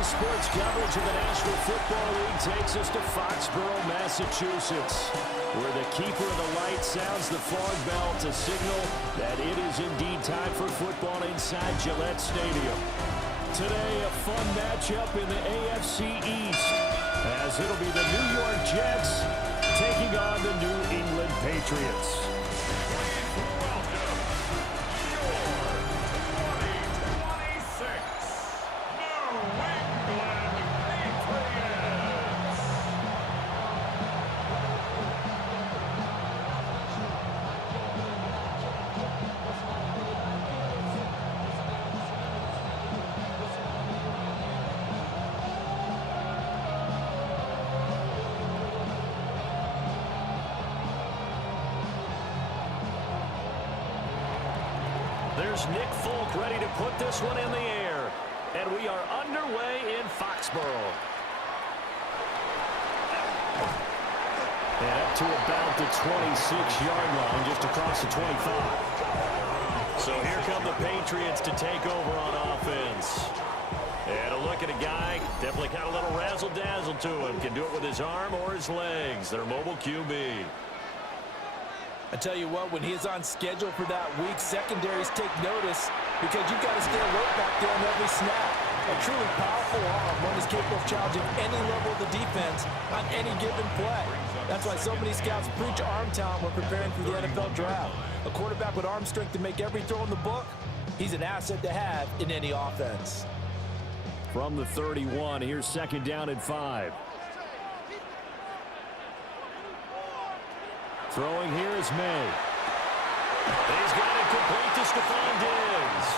Today's sports coverage of the National Football League takes us to Foxborough, Massachusetts, where the keeper of the light sounds the fog bell to signal that it is indeed time for football inside Gillette Stadium. Today, a fun matchup in the AFC East, as it'll be the New York Jets taking on the New England Patriots. There's Nick Folk ready to put this one in the air. And we are underway in Foxborough. And up to about the 26-yard line, just across the 25. So here come the Patriots to take over on offense. And a look at a guy, definitely got a little razzle-dazzle to him. Can do it with his arm or his legs. Their mobile QB. I tell you what, when he is on schedule for that week, secondaries take notice because you've got to stay alert back there on every snap. A truly powerful arm, one is capable of challenging any level of the defense on any given play. That's why so many scouts preach arm talent when preparing for the NFL draft. A quarterback with arm strength to make every throw in the book, he's an asset to have in any offense. From the 31, here's second down and 5. Throwing here is May. He's got it complete to Stephon Diggs.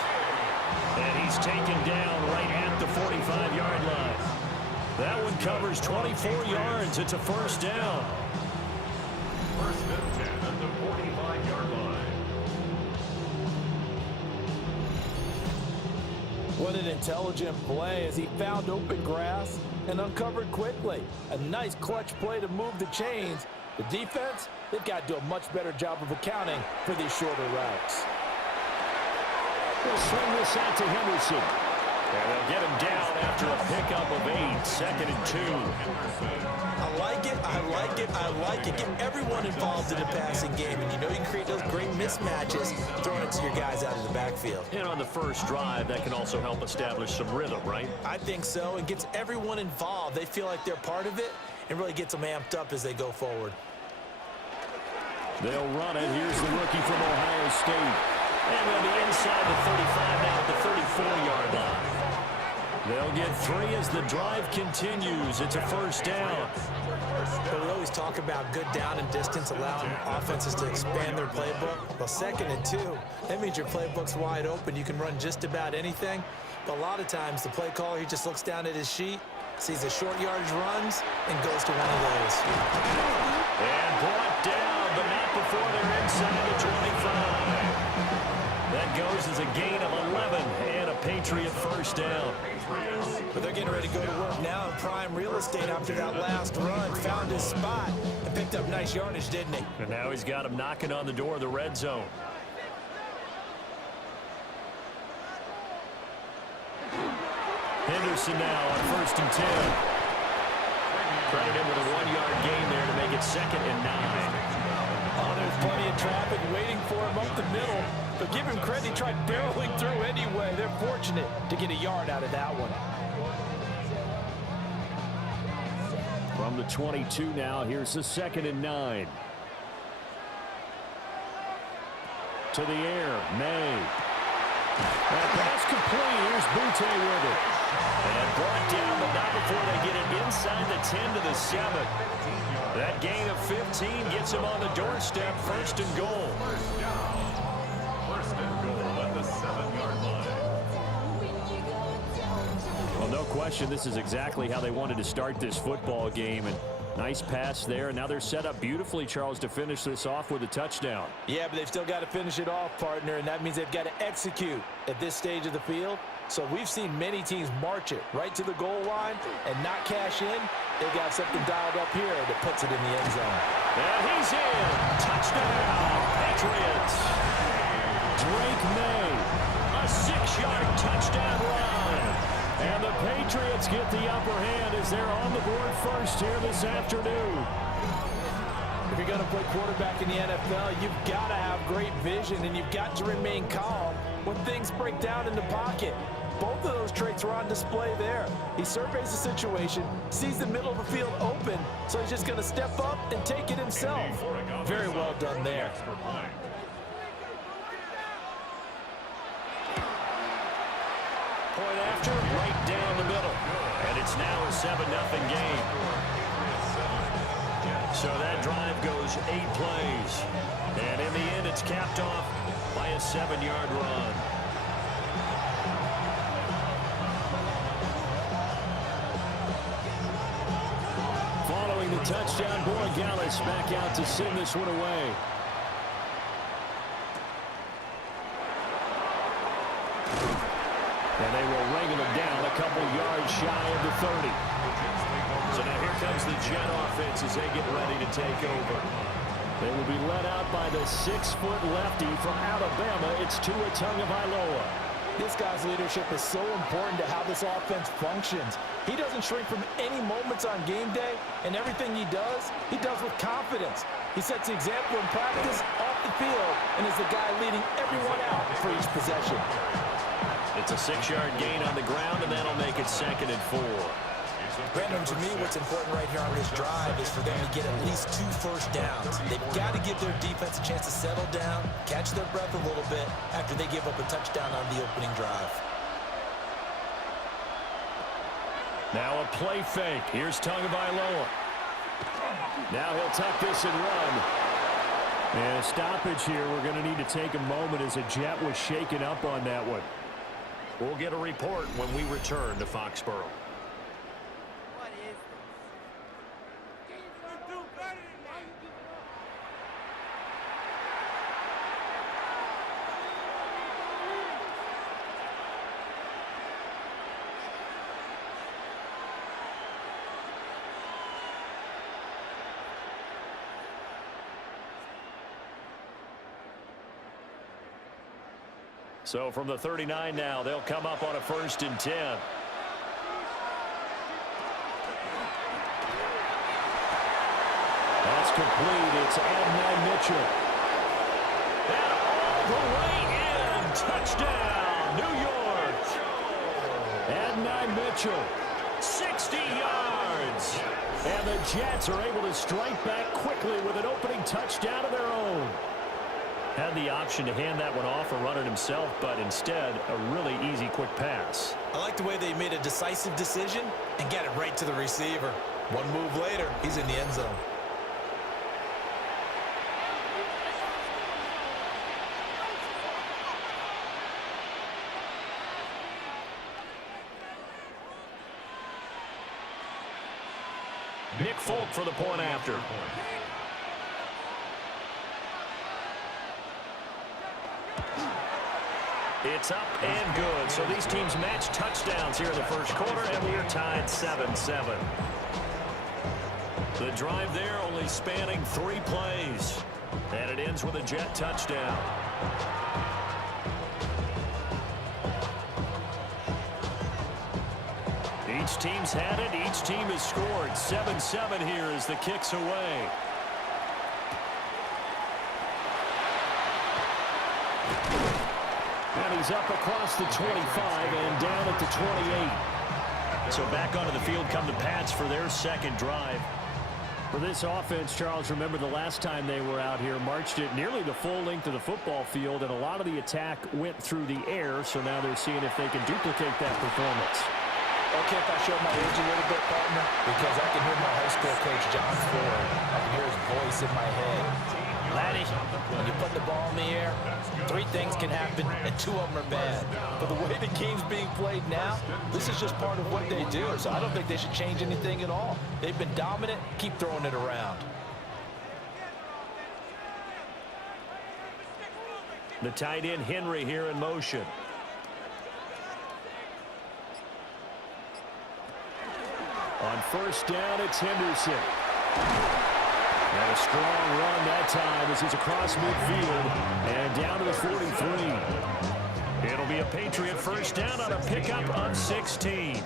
And he's taken down right at the 45-yard line. That one covers 24 yards. It's a first down. First and 10 at the 45-yard line. What an intelligent play as he found open grass and uncovered quickly. A nice clutch play to move the chains. The defense, they've got to do a much better job of accounting for these shorter routes. They'll swing this out to Henderson. And they'll get him down after a pickup of 8, second and 2. I like it, I like it, I like it. Get everyone involved in the passing game, and you know you can create those great mismatches throwing it to your guys out of the backfield. And on the first drive, that can also help establish some rhythm, right? I think so. It gets everyone involved. They feel like they're part of it, and really gets them amped up as they go forward. They'll run it. Here's the rookie from Ohio State. And they'll be inside the 35 now at the 34-yard line. They'll get 3 as the drive continues. It's a first down. But we always talk about good down and distance, allowing offenses to expand their playbook. Well, second and 2, that means your playbook's wide open. You can run just about anything. But a lot of times, the play caller, he just looks down at his sheet, sees the short yardage runs, and goes to one of those. And brought down, but not before they're inside the 25. That goes as a gain of 11 and a Patriot first down. But they're getting ready to go to work now in prime real estate after that last run. Found his spot and picked up nice yardage, didn't he? And now he's got him knocking on the door of the red zone. Henderson now on first and 10. Credit him with a 1-yard gain there to make it second and 9. Oh, there's plenty of traffic waiting for him up the middle. But give him credit, he tried barreling through anyway. They're fortunate to get a yard out of that one. From the 22 now, here's the second and 9. To the air, May. That pass complete. Here's Butte with it. And brought down, but not before they get it inside the 10 to the 7. That gain of 15 gets him on the doorstep, first and goal. First and goal at the 7-yard line. Well, no question, this is exactly how they wanted to start this football game. And nice pass there. And now they're set up beautifully, Charles, to finish this off with a touchdown. Yeah, but they've still got to finish it off, partner, and that means they've got to execute at this stage of the field. So we've seen many teams march it right to the goal line and not cash in. They've got something dialed up here that puts it in the end zone. And he's in. Touchdown, Patriots. Drake May, a 6-yard touchdown run. And the Patriots Patriots get the upper hand as they're on the board first here this afternoon. If you're going to play quarterback in the NFL, you've got to have great vision, and you've got to remain calm when things break down in the pocket. Both of those traits were on display there. He surveys the situation, sees the middle of the field open, so he's just going to step up and take it himself. Very well done there. Point after, right down the middle. And it's now a 7-0 game. So that drive goes 8 plays. And in the end, it's capped off by a 7-yard run. Following the touchdown, Borregales back out to send this one away. And they will wrangle him down a couple yards shy of the 30. So now here comes the Jet offense as they get ready to take over. They will be led out by the 6-foot lefty from Alabama. It's Tua Tagovailoa. This guy's leadership is so important to how this offense functions. He doesn't shrink from any moments on game day, and everything he does with confidence. He sets the example in practice, off the field, and is the guy leading everyone out for each possession. It's a 6-yard gain on the ground, and that'll make it 2nd and 4. Brandon, to me, what's important right here on this drive is for them to get at least 2 first downs. They've got to give their defense a chance to settle down, catch their breath a little bit after they give up a touchdown on the opening drive. Now a play fake. Here's Tagovailoa. Now he'll tuck this and run. And a stoppage here. We're going to need to take a moment as a Jet was shaken up on that one. We'll get a report when we return to Foxborough. So from the 39 now, they'll come up on a 1st and 10. That's complete. It's Adnan Mitchell. And all the way in. Touchdown, New York. Adnan Mitchell, 60 yards. And the Jets are able to strike back quickly with an opening touchdown of their own. Had the option to hand that one off or run it himself, but instead, a really easy, quick pass. I like the way they made a decisive decision and got it right to the receiver. One move later, he's in the end zone. Nick Folk for the point after. It's up and good. So these teams match touchdowns here in the first quarter, and we're tied 7-7. The drive there only spanning 3 plays. And it ends with a Jet touchdown. Each team's had it. Each team has scored. 7-7 here as the kick's away. And he's up across the 25 and down at the 28. So back onto the field come the Pats for their 2nd drive. For this offense, Charles, remember the last time they were out here, marched it nearly the full length of the football field, and a lot of the attack went through the air, so now they're seeing if they can duplicate that performance. Okay, if I show my age a little bit, partner, because I can hear my high school coach, John Ford. I can hear his voice in my head. Laddie, when you put the ball in the air, 3 things can happen, and 2 of them are bad. But the way the game's being played now, this is just part of what they do, so I don't think they should change anything at all. They've been dominant. Keep throwing it around. The tight end, Henry, here in motion. On 1st down, it's Henderson. And a strong run that time as he's across midfield and down to the 43. It'll be a Patriot first down on a pickup of 16.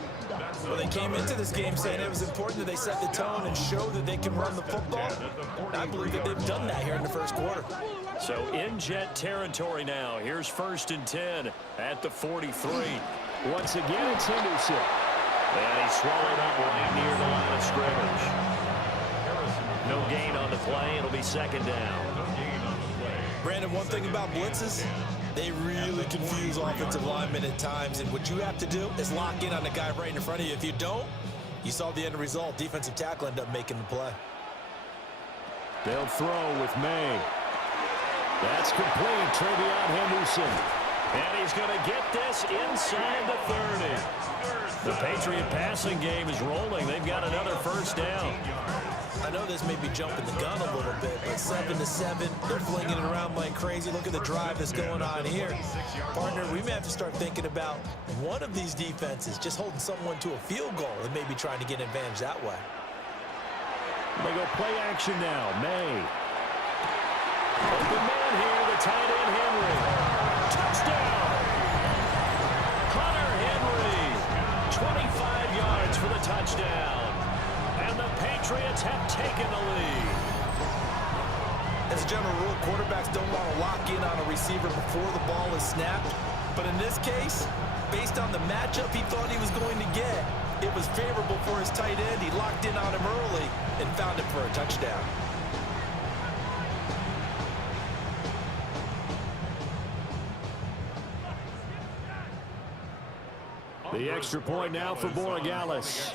Well, they came into this game saying it was important that they set the tone and show that they can run the football. And I believe that they've done that here in the first quarter. So in Jet territory now. Here's 1st and 10 at the 43. Once again, it's Henderson. And he's swallowed up right near the line of scrimmage. No gain on the play. It'll be 2nd down. Brandon, one thing about blitzes, they really confuse offensive linemen at times, and what you have to do is lock in on the guy right in front of you. If you don't, you saw the end result. Defensive tackle ended up making the play. They'll throw with May. That's complete. Travion Henderson. And he's going to get this inside the 30. The Patriot passing game is rolling. They've got another first down. I know this may be jumping the gun a little bit, but 7-7, they're flinging it around like crazy. Look at the drive that's going on here. Partner, we may have to start thinking about one of these defenses just holding someone to a field goal and maybe trying to get an advantage that way. They go play action now. May. Open man here, the tight end Henry. Touchdown! Hunter Henry. 25 yards for the touchdown. And the Patriots have taken the lead. As a general rule, quarterbacks don't want to lock in on a receiver before the ball is snapped. But in this case, based on the matchup he thought he was going to get, it was favorable for his tight end. He locked in on him early and found him for a touchdown. The extra point now for Borregales.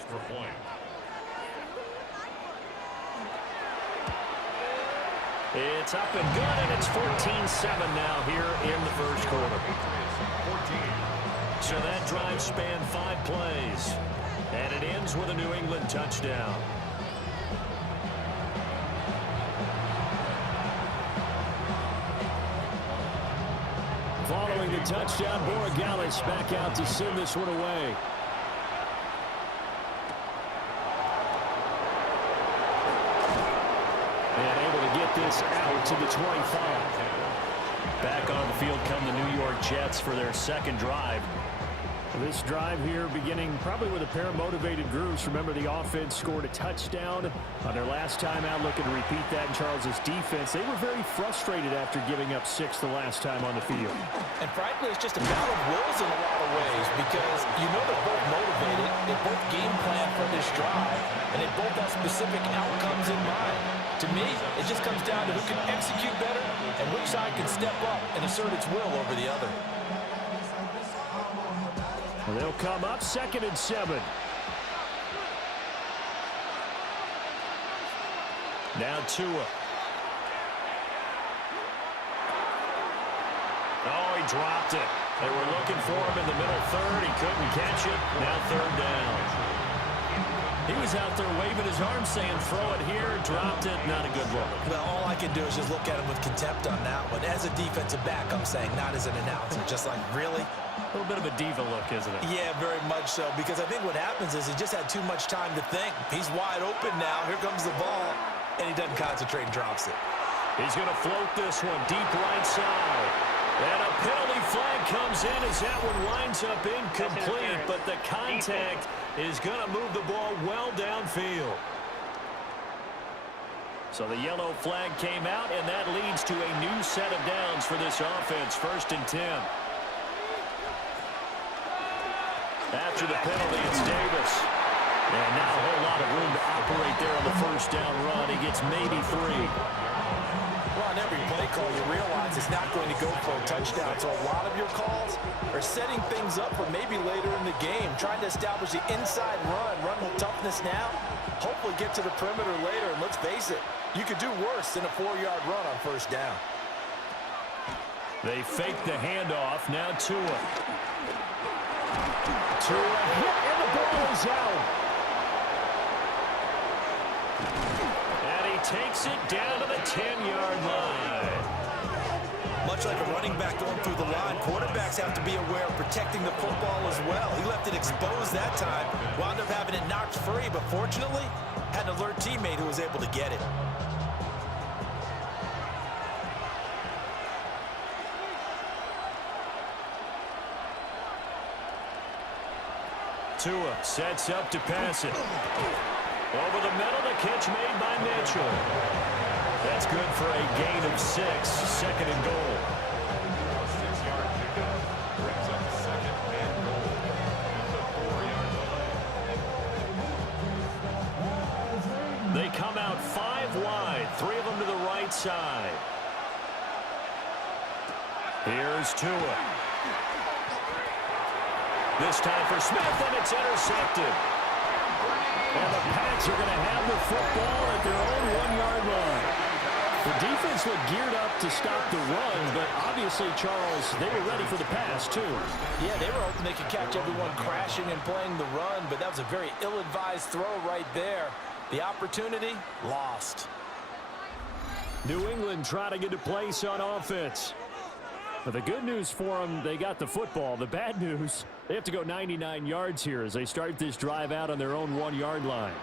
It's up and good, and it's 14-7 now here in the first quarter. So that drive spanned 5 plays, and it ends with a New England touchdown. Following the touchdown, Borregales back out to send this one away. And able to get this out to the 25. Back on the field come the New York Jets for their second drive. This drive here beginning probably with a pair of motivated groups. Remember, the offense scored a touchdown on their last time out, looking to repeat that in Charles's defense. They were very frustrated after giving up 6 the last time on the field. And frankly, it's just a battle of wills in a lot of ways, because you know they're both motivated, they both game plan for this drive, and they both have specific outcomes in mind. To me, it just comes down to who can execute better and which side can step up and assert its will over the other. They'll come up 2nd and 7. Now Tua. Oh, he dropped it. They were looking for him in the middle third. He couldn't catch it. Now 3rd down. He was out there waving his arms saying, throw it here, dropped it. Not a good look. Well, all I can do is just look at him with contempt on that one. As a defensive back, I'm saying, not as an announcer. Just like, really? A little bit of a diva look, isn't it? Yeah, very much so, because I think what happens is he just had too much time to think. He's wide open now. Here comes the ball, and he doesn't concentrate and drops it. He's going to float this one deep right side. And a penalty flag comes in as that one winds up incomplete, but the contact is going to move the ball well downfield. So the yellow flag came out, and that leads to a new set of downs for this offense. 1st and 10. After the penalty, it's Davis. And now a whole lot of room to operate there on the first down run. He gets maybe 3. Well, on every play call, you realize it's not going to go for a touchdown. So a lot of your calls are setting things up for maybe later in the game, trying to establish the inside run with toughness now, hopefully get to the perimeter later. And let's face it, you could do worse than a 4-yard run on first down. They fake the handoff. Now Tua. Tua hit, and the ball is out. And he takes it down to the 10-yard line. Much like a running back going through the line, quarterbacks have to be aware of protecting the football as well. He left it exposed that time, wound up having it knocked free, but fortunately, had an alert teammate who was able to get it. Tua sets up to pass it. Over the middle, the catch made by Mitchell. That's good for a gain of 6, 2nd and goal. 6-yard pickup brings up 2nd and goal at the 4-yard line. They come out 5 wide, 3 of them to the right side. Here's Tua. This time for Smith, and it's intercepted. And the Pats are going to have the football at their own 1-yard line. The defense looked geared up to stop the run, but obviously, Charles, they were ready for the pass, too. Yeah, they were hoping they could catch everyone crashing and playing the run, but that was a very ill-advised throw right there. The opportunity, lost. New England trying to get a place on offense. But the good news for them, they got the football. The bad news, they have to go 99 yards here as they start this drive out on their own 1-yard line.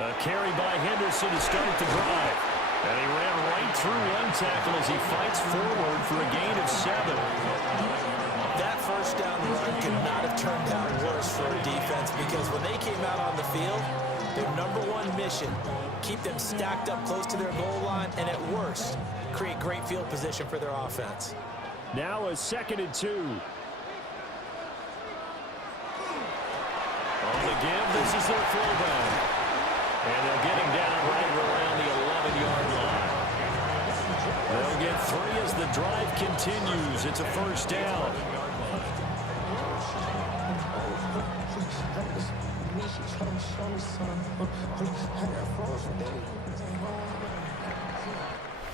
A carry by Henderson to start the drive. And he ran right through one tackle as he fights forward for a gain of 7. That first down run could not have turned out worse for a defense, because when they came out on the field, their #1 mission, keep them stacked up close to their goal line, and at worst, create great field position for their offense. Now a 2nd and 2. On the give, this is their fullback. And they'll get him down right around the 11-yard line. They'll get 3 as the drive continues. It's a first down.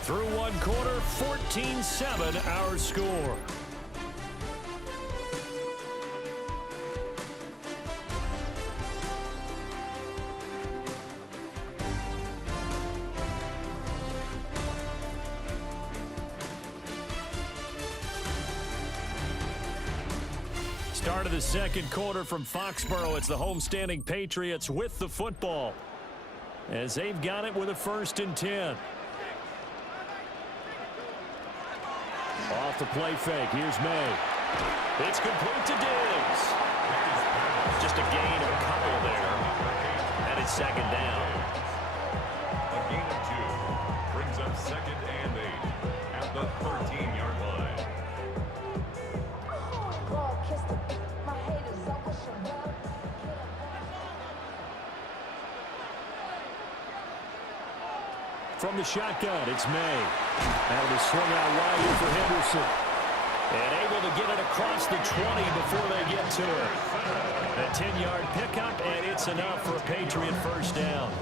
Through 1 quarter, 14-7 our score. Start of the 2nd quarter from Foxborough. It's the homestanding Patriots with the football as they've got it with a 1st and 10. Off the play fake. Here's May. It's complete to Diggs. Just a gain of a couple there. And it's 2nd down. A gain of 2 brings up 2nd and 8 at the 13-yard line. From the shotgun, it's May. Now to swing out wide here for Henderson. And able to get it across the 20 before they get to it. A 10-yard pickup, and it's enough for a Patriot first down.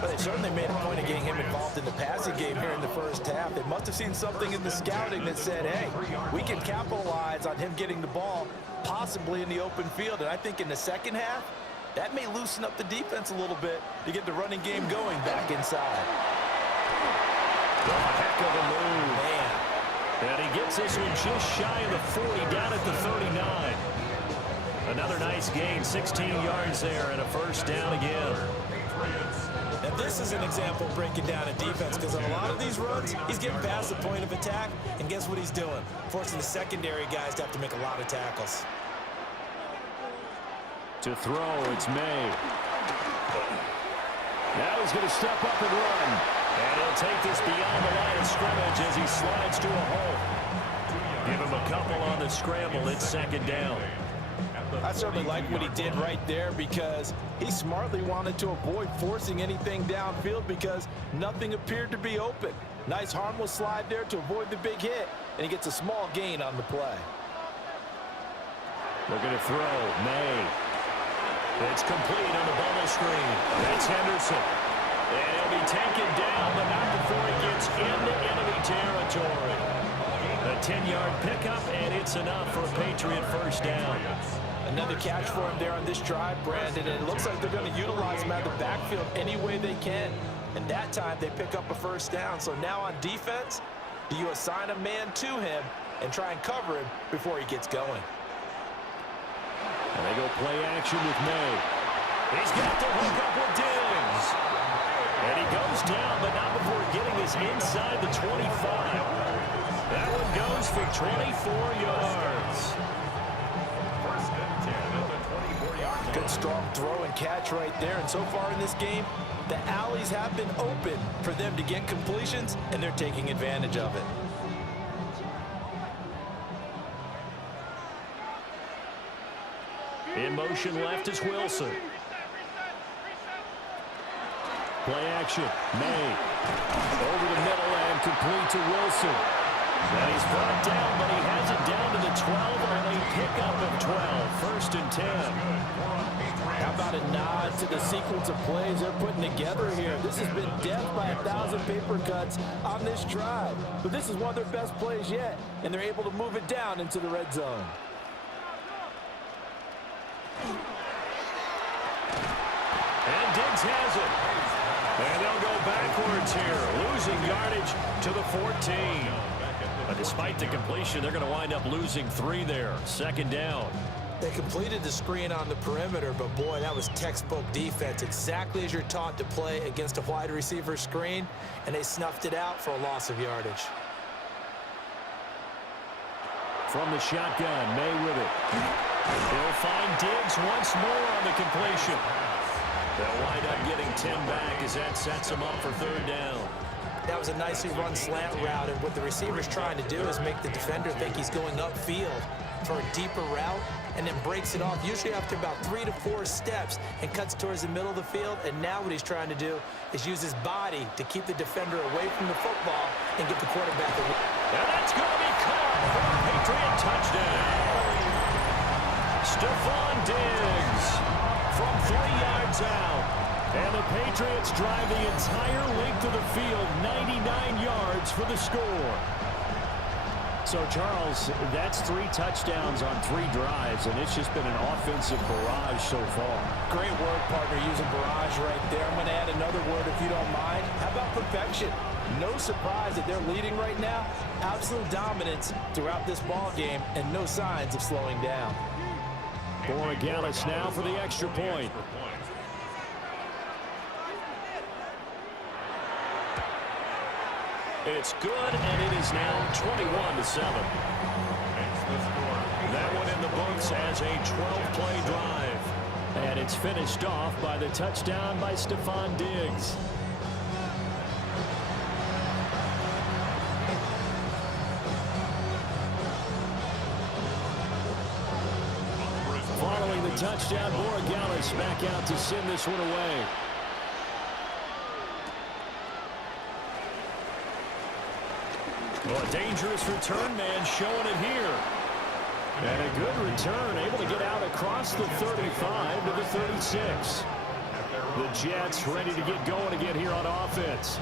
But they certainly made a point of getting him involved in the passing game here in the first half. They must have seen something in the scouting that said, hey, we can capitalize on him getting the ball, possibly in the open field. And I think in the second half, that may loosen up the defense a little bit to get the running game going back inside. Oh, heck of a move. Man. And he gets this one just shy of the 40, down at the 39. Another nice gain, 16 yards there, and a first down again. And this is an example of breaking down a defense, because on a lot of these runs, he's getting past the point of attack, and guess what he's doing? Forcing the secondary guys to have to make a lot of tackles. To throw, it's May. Now he's going to step up and run. And he'll take this beyond the line of scrimmage as he slides to a hole. Give him a couple on the scramble. It's 2nd down. I certainly like what he did right there, because he smartly wanted to avoid forcing anything downfield because nothing appeared to be open. Nice harmless slide there to avoid the big hit, and he gets a small gain on the play. Looking to throw. May. It's complete on the bubble screen. That's Henderson. And he'll be taken down, but not before he gets into enemy territory. A 10-yard pickup, and it's enough for a Patriot first down. Another catch for him there on this drive, Brandon, and it looks like they're going to utilize him out of the backfield any way they can. And that time they pick up a first down. So now on defense, do you assign a man to him and try and cover him before he gets going? And they go play action with May. He's got the hook up with Diggs. And he goes down, but not before getting us inside the 25. That one goes for 24 yards. First and 10 at the 24-yard line. Good strong throw and catch right there. And so far in this game, the alleys have been open for them to get completions, and they're taking advantage of it. In motion left is Wilson. Play action. May. Over the middle and complete to Wilson. And he's brought down, but he has it down to the 12 on a pickup of 12. First and 10. How about a nod to the sequence of plays they're putting together here? This has been death by 1,000 paper cuts on this drive. But this is one of their best plays yet, and they're able to move it down into the red zone. And Diggs has it. And they'll go backwards here, losing yardage to the 14. But despite the completion, they're going to wind up losing 3 there. Second down. They completed the screen on the perimeter, but boy, that was textbook defense. Exactly as you're taught to play against a wide receiver screen, and they snuffed it out for a loss of yardage. From the shotgun, May with it. They'll find Diggs once more on the completion. They'll wind up getting 10 back as that sets them up for third down. That was a nicely run slant route, and what the receiver's trying to do is make the defender think he's going upfield for a deeper route, and then breaks it off, usually after about 3 to 4 steps, and cuts towards the middle of the field. And now what he's trying to do is use his body to keep the defender away from the football and get the quarterback away. And that's going to be caught for a Patriot touchdown. Stephon Diggs from 3 yards out. And the Patriots drive the entire length of the field, 99 yards for the score. So, Charles, that's 3 touchdowns on 3 drives, and it's just been an offensive barrage so far. Great word, partner, using barrage right there. I'm going to add another word if you don't mind. How about perfection? No surprise that they're leading right now. Absolute dominance throughout this ball game, and no signs of slowing down. Borregales now for the extra point. It's good, and it is now 21-7. That one in the books as a 12-play drive. And it's finished off by the touchdown by Stephon Diggs. Following the touchdown, Borregales back out to send this one away. Well, a dangerous return man showing it here. And a good return, able to get out across the 35 to the 36. The Jets ready to get going again here on offense.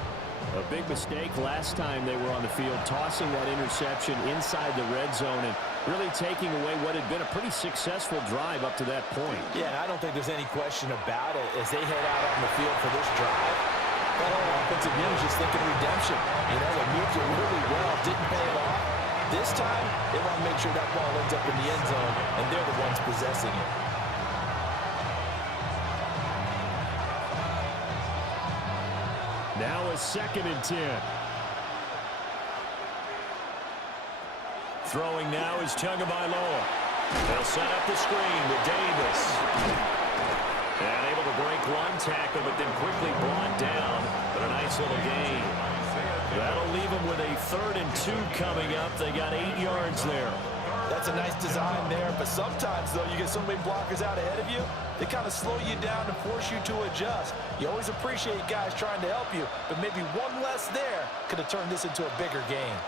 A big mistake last time they were on the field, tossing that interception inside the red zone and really taking away what had been a pretty successful drive up to that point. Yeah, and I don't think there's any question about it as they head out on the field for this drive. That whole offensive unit is just thinking redemption. You know, they moved it really well, didn't pay it off. This time, they want to make sure that ball ends up in the end zone, and they're the ones possessing it. Now a 2nd and 10. Throwing now is Tagovailoa. They'll set up the screen with Davis. And able to break one tackle, but then quickly brought down. But a nice little gain. That'll leave them with a 3rd and 2 coming up. They got 8 yards there. That's a nice design there, but sometimes, though, you get so many blockers out ahead of you, they kind of slow you down and force you to adjust. You always appreciate guys trying to help you, but maybe one less there could have turned this into a bigger game.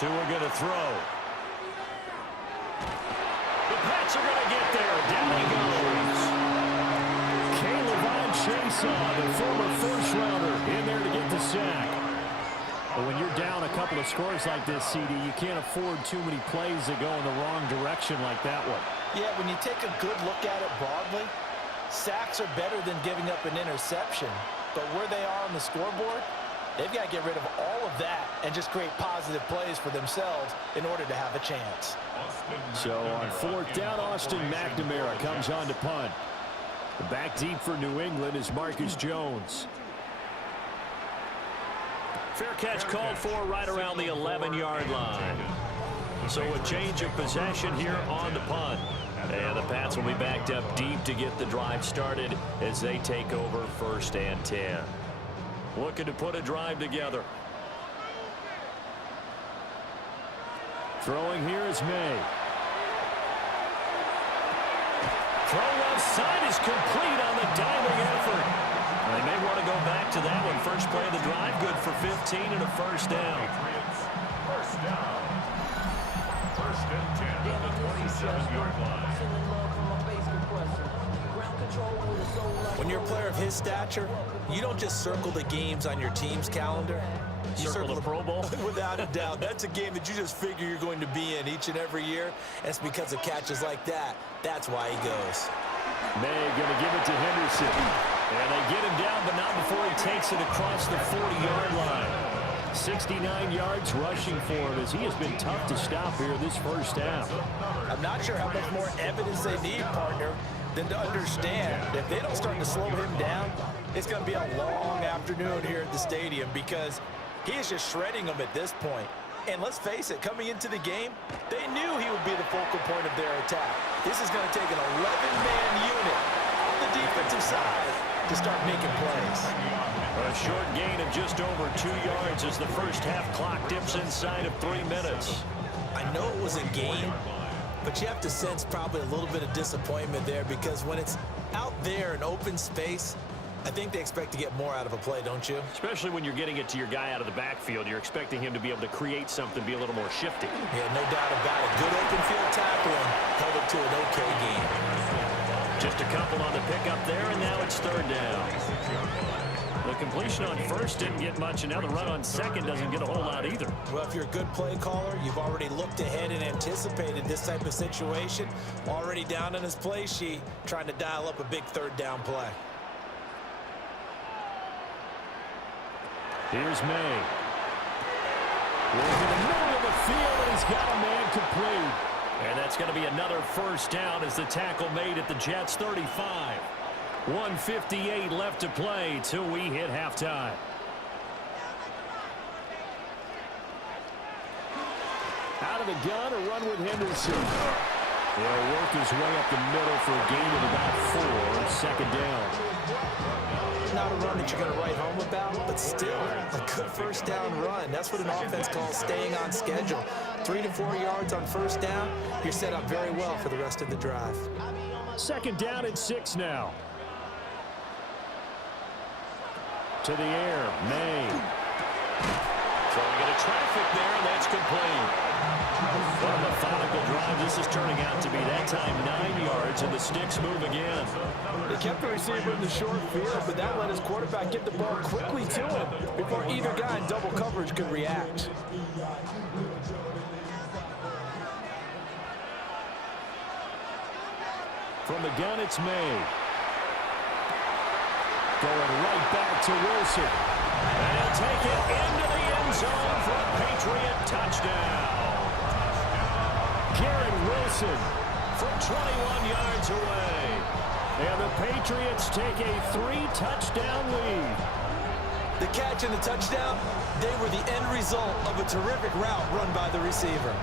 2 are going to throw. The Pats are going to get there. Down he goes. Caleb Chason, the former first-rounder, in there to get the sack. But when you're down a couple of scores like this, CD, you can't afford too many plays that go in the wrong direction like that one. Yeah, when you take a good look at it broadly, sacks are better than giving up an interception. But where they are on the scoreboard, they've got to get rid of all of that and just create positive plays for themselves in order to have a chance. So on 4th down, Austin McNamara comes on to punt. Back deep for New England is Marcus Jones. Fair catch called for right around the 11-yard line. So a change of possession here on the punt. And the Pats will be backed up deep to get the drive started as they take over 1st and 10. Looking to put a drive together. Throwing here is May. Throw left side is complete on the diving effort. They may want to go back to that one. First play of the drive, good for 15 and a first down. Patriots, first down. 1st and 10 at the 27-yard line. When you're a player of his stature, you don't just circle the games on your team's calendar. You Circle the Pro Bowl? Without a doubt. That's a game that you just figure you're going to be in each and every year. And it's because of catches like that. That's why he goes. May going to give it to Henderson. And they get him down, but not before he takes it across the 40-yard line. 69 yards rushing for him as he has been tough to stop here this first half. I'm not sure how much more evidence they need, partner, than to understand that if they don't start to slow him down, it's going to be a long afternoon here at the stadium because he is just shredding them at this point. And let's face it, coming into the game, they knew he would be the focal point of their attack. This is going to take an 11-man unit on the defensive side to start making plays. A short gain of just over 2 yards as the first half clock dips inside of 3 minutes. I know it was a game, but you have to sense probably a little bit of disappointment there because when it's out there in open space, I think they expect to get more out of a play, don't you? Especially when you're getting it to your guy out of the backfield. You're expecting him to be able to create something, be a little more shifty. Yeah, no doubt about it. Good open field tackling held it to an okay game. Just a couple on the pickup there, and now it's 3rd down. The completion on first didn't get much, and now the run on second doesn't get a whole lot either. Well, if you're a good play caller, you've already looked ahead and anticipated this type of situation. Already down on his play sheet, trying to dial up a big 3rd down play. Here's May. Into the middle of the field, and he's got a man complete. And that's going to be another first down as the tackle made at the Jets' 35. 1:58 left to play till we hit halftime. Out of the gun, a run with Henderson. He'll work his way up the middle for a gain of about 4. 2nd down. Not a run that you're going to write home about, but still a good first down run. That's what an offense calls staying on schedule. 3 to 4 yards on first down, you're set up very well for the rest of the drive. 2nd down and 6 now. To the air, May. Throwing into traffic there, and that's complete. What a methodical drive this is turning out to be. That time 9 yards, and the sticks move again. They kept the receiver in the short field, but that let his quarterback get the ball quickly to him before either guy in double coverage could react. From the gun, it's May. Going right back to Wilson. And he'll take it into the end zone for a Patriot touchdown. Garrett Wilson from 21 yards away. And the Patriots take a 3-touchdown lead. The catch and the touchdown, they were the end result of a terrific route run by the receiver.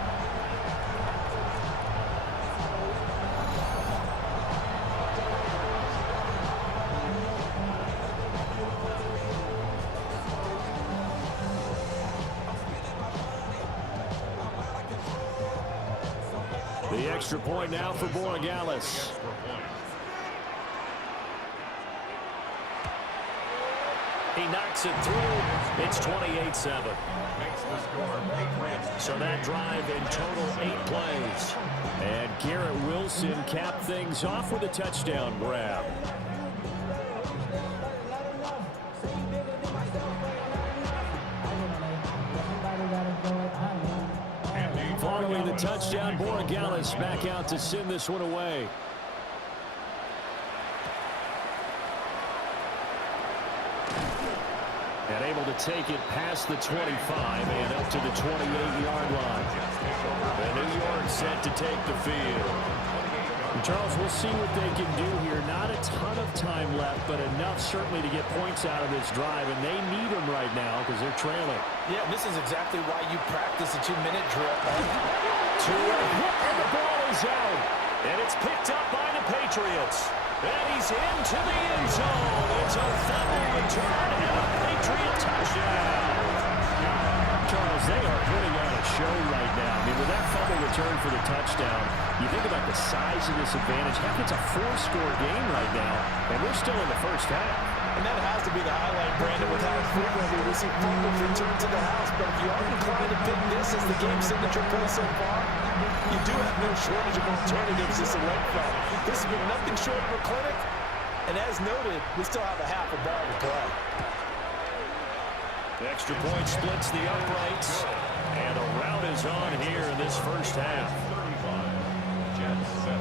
The extra point now for Borregales. He knocks it through. It's 28-7. So that drive in total 8 plays. And Garrett Wilson capped things off with a touchdown grab. Following the touchdown, Borregales back out to send this one away. And able to take it past the 25 and up to the 28-yard line. And New York set to take the field. Charles, we'll see what they can do here. Not a ton of time left, but enough certainly to get points out of this drive, and they need them right now because they're trailing. Yeah, this is exactly why you practice a 2-minute drill. And the ball is out, and it's picked up by the Patriots. And he's into the end zone. It's a fumble return and a Patriot touchdown. Charles, they are putting on a show right now. I mean, with that fumble return for the touchdown, you think about the size of this advantage. Heck, it's a 4-score game right now, and we're still in the first half. And that has to be the highlight, Brandon, with how frequently we see fumbles return to the house. But if you are inclined to pick this as the game signature play so far, you do have no shortage of alternatives to select from. This has been nothing short of a clinic, and as noted, we still have a half a ball to play. The extra point splits the uprights, and a rout is on here in this first half. 35, Jets 7.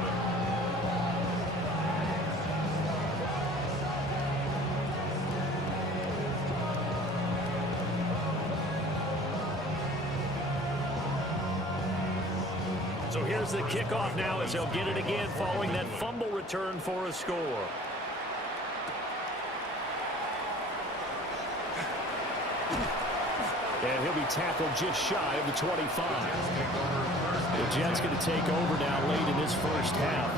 So here's the kickoff now as they'll get it again following that fumble return for a score. And he'll be tackled just shy of the 25. The Jets going to take over now late in this first half.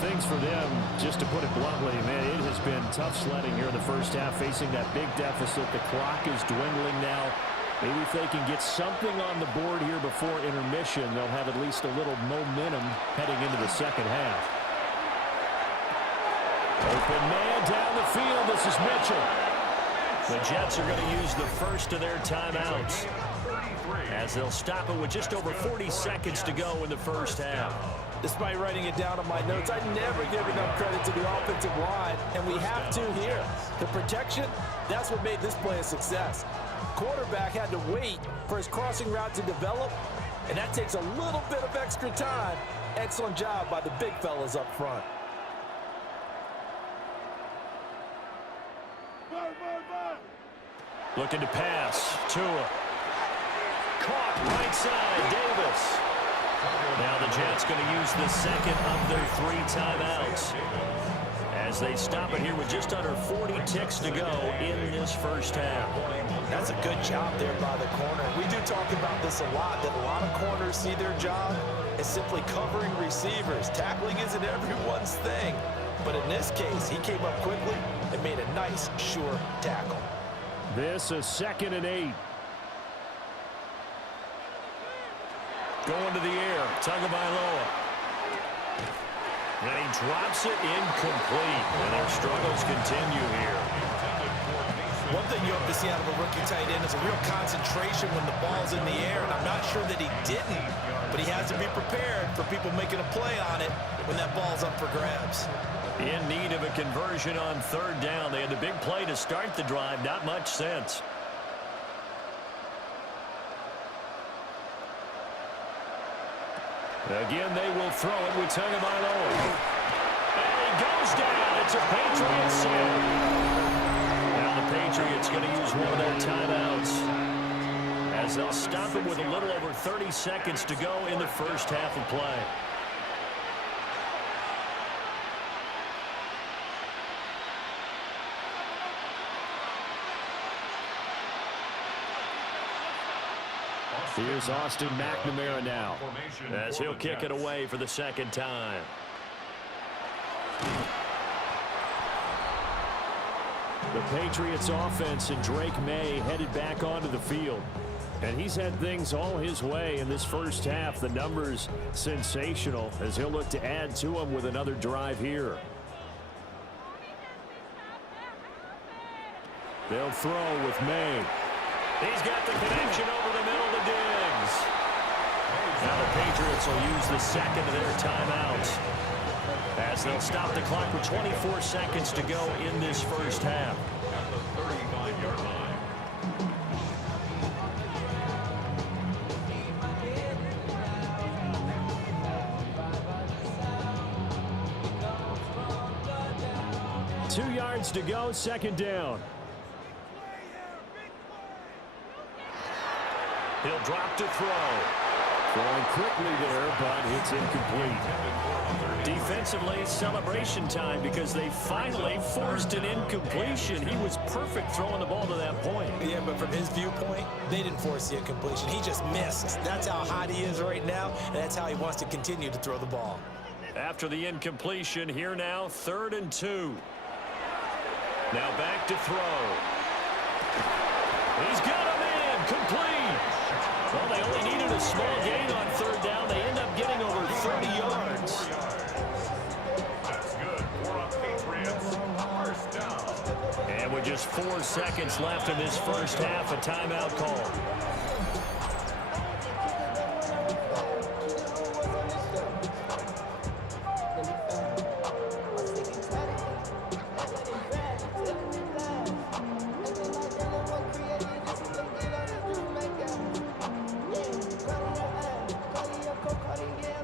Things for them, just to put it bluntly, man, it has been tough sledding here in the first half, facing that big deficit. The clock is dwindling now. Maybe if they can get something on the board here before intermission, they'll have at least a little momentum heading into the second half. Open man down the field. This is Mitchell. The Jets are going to use the first of their timeouts as they'll stop it with just over 40 seconds to go in the first half. Despite writing it down on my notes, I never give enough credit to the offensive line, and we have to here. The protection, that's what made this play a success. Quarterback had to wait for his crossing route to develop, and that takes a little bit of extra time. Excellent job by the big fellas up front. Looking to pass. Tua. Caught right side. Davis. Now the Jets going to use the second of their 3 timeouts as they stop it here with just under 40 ticks to go in this first half. That's a good job there by the corner. We do talk about this a lot, that a lot of corners see their job as simply covering receivers. Tackling isn't everyone's thing. But in this case, he came up quickly and made a nice, sure tackle. This is 2nd and 8. Going to the air. Tagovailoa. And he drops it incomplete. And their struggles continue here. One thing you hope to see out of a rookie tight end is a real concentration when the ball's in the air. And I'm not sure that he didn't. But he has to be prepared for people making a play on it when that ball's up for grabs. In need of a conversion on 3rd down. They had the big play to start the drive. Not much sense. Again, they will throw it with Tagovailoa. And he goes down. It's a Patriots save. Now the Patriots going to use one of their timeouts as they'll stop it with a little over 30 seconds to go in the first half of play. Here's Austin McNamara now as he'll kick it away for the second time. The Patriots offense and Drake May headed back onto the field. And he's had things all his way in this first half. The numbers sensational as he'll look to add to them with another drive here. They'll throw with May. He's got the connection over the middle to Diggs. Now the Patriots will use the second of their timeouts as they'll stop the clock with 24 seconds to go in this first half. At the 35-yard line. Two yards to go, second down. He'll drop to throw. Throwing quickly there, but it's incomplete. Defensively, celebration time because they finally forced an incompletion. He was perfect throwing the ball to that point. Yeah, but from his viewpoint, they didn't force the incompletion. He just missed. That's how hot he is right now, and that's how he wants to continue to throw the ball. After the incompletion, here now, 3rd and 2. Now back to throw. He's got him in, complete. Well, they only needed a small gain on 3rd down. They end up getting over 30 yards. That's good for a Patriots first down. And with just 4 seconds left in this first half, a timeout call.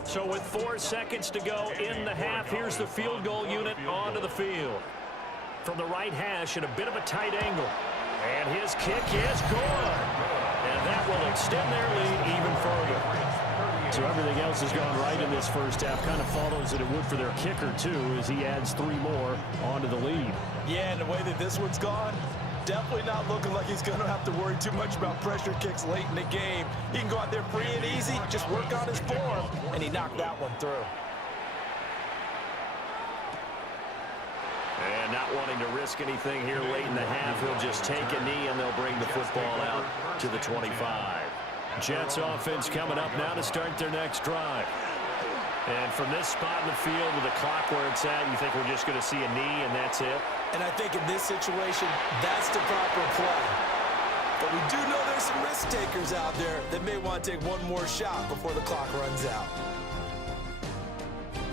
So with 4 seconds to go in the half, here's the field goal unit onto the field. From the right hash at a bit of a tight angle. And his kick is good. And that will extend their lead even further. So everything else has gone right in this first half. Kind of follows that it would for their kicker, too, as he adds 3 more onto the lead. Yeah, and the way that this one's gone, definitely not looking like he's going to have to worry too much about pressure kicks late in the game. He can go out there free and easy, just work on his form, and he knocked that one through. And not wanting to risk anything here late in the half, he'll just take a knee, and they'll bring the football out to the 25. Jets offense coming up now to start their next drive. And from this spot in the field with the clock where it's at, you think we're just going to see a knee and that's it? And I think in this situation, that's the proper play. But we do know there's some risk takers out there that may want to take one more shot before the clock runs out.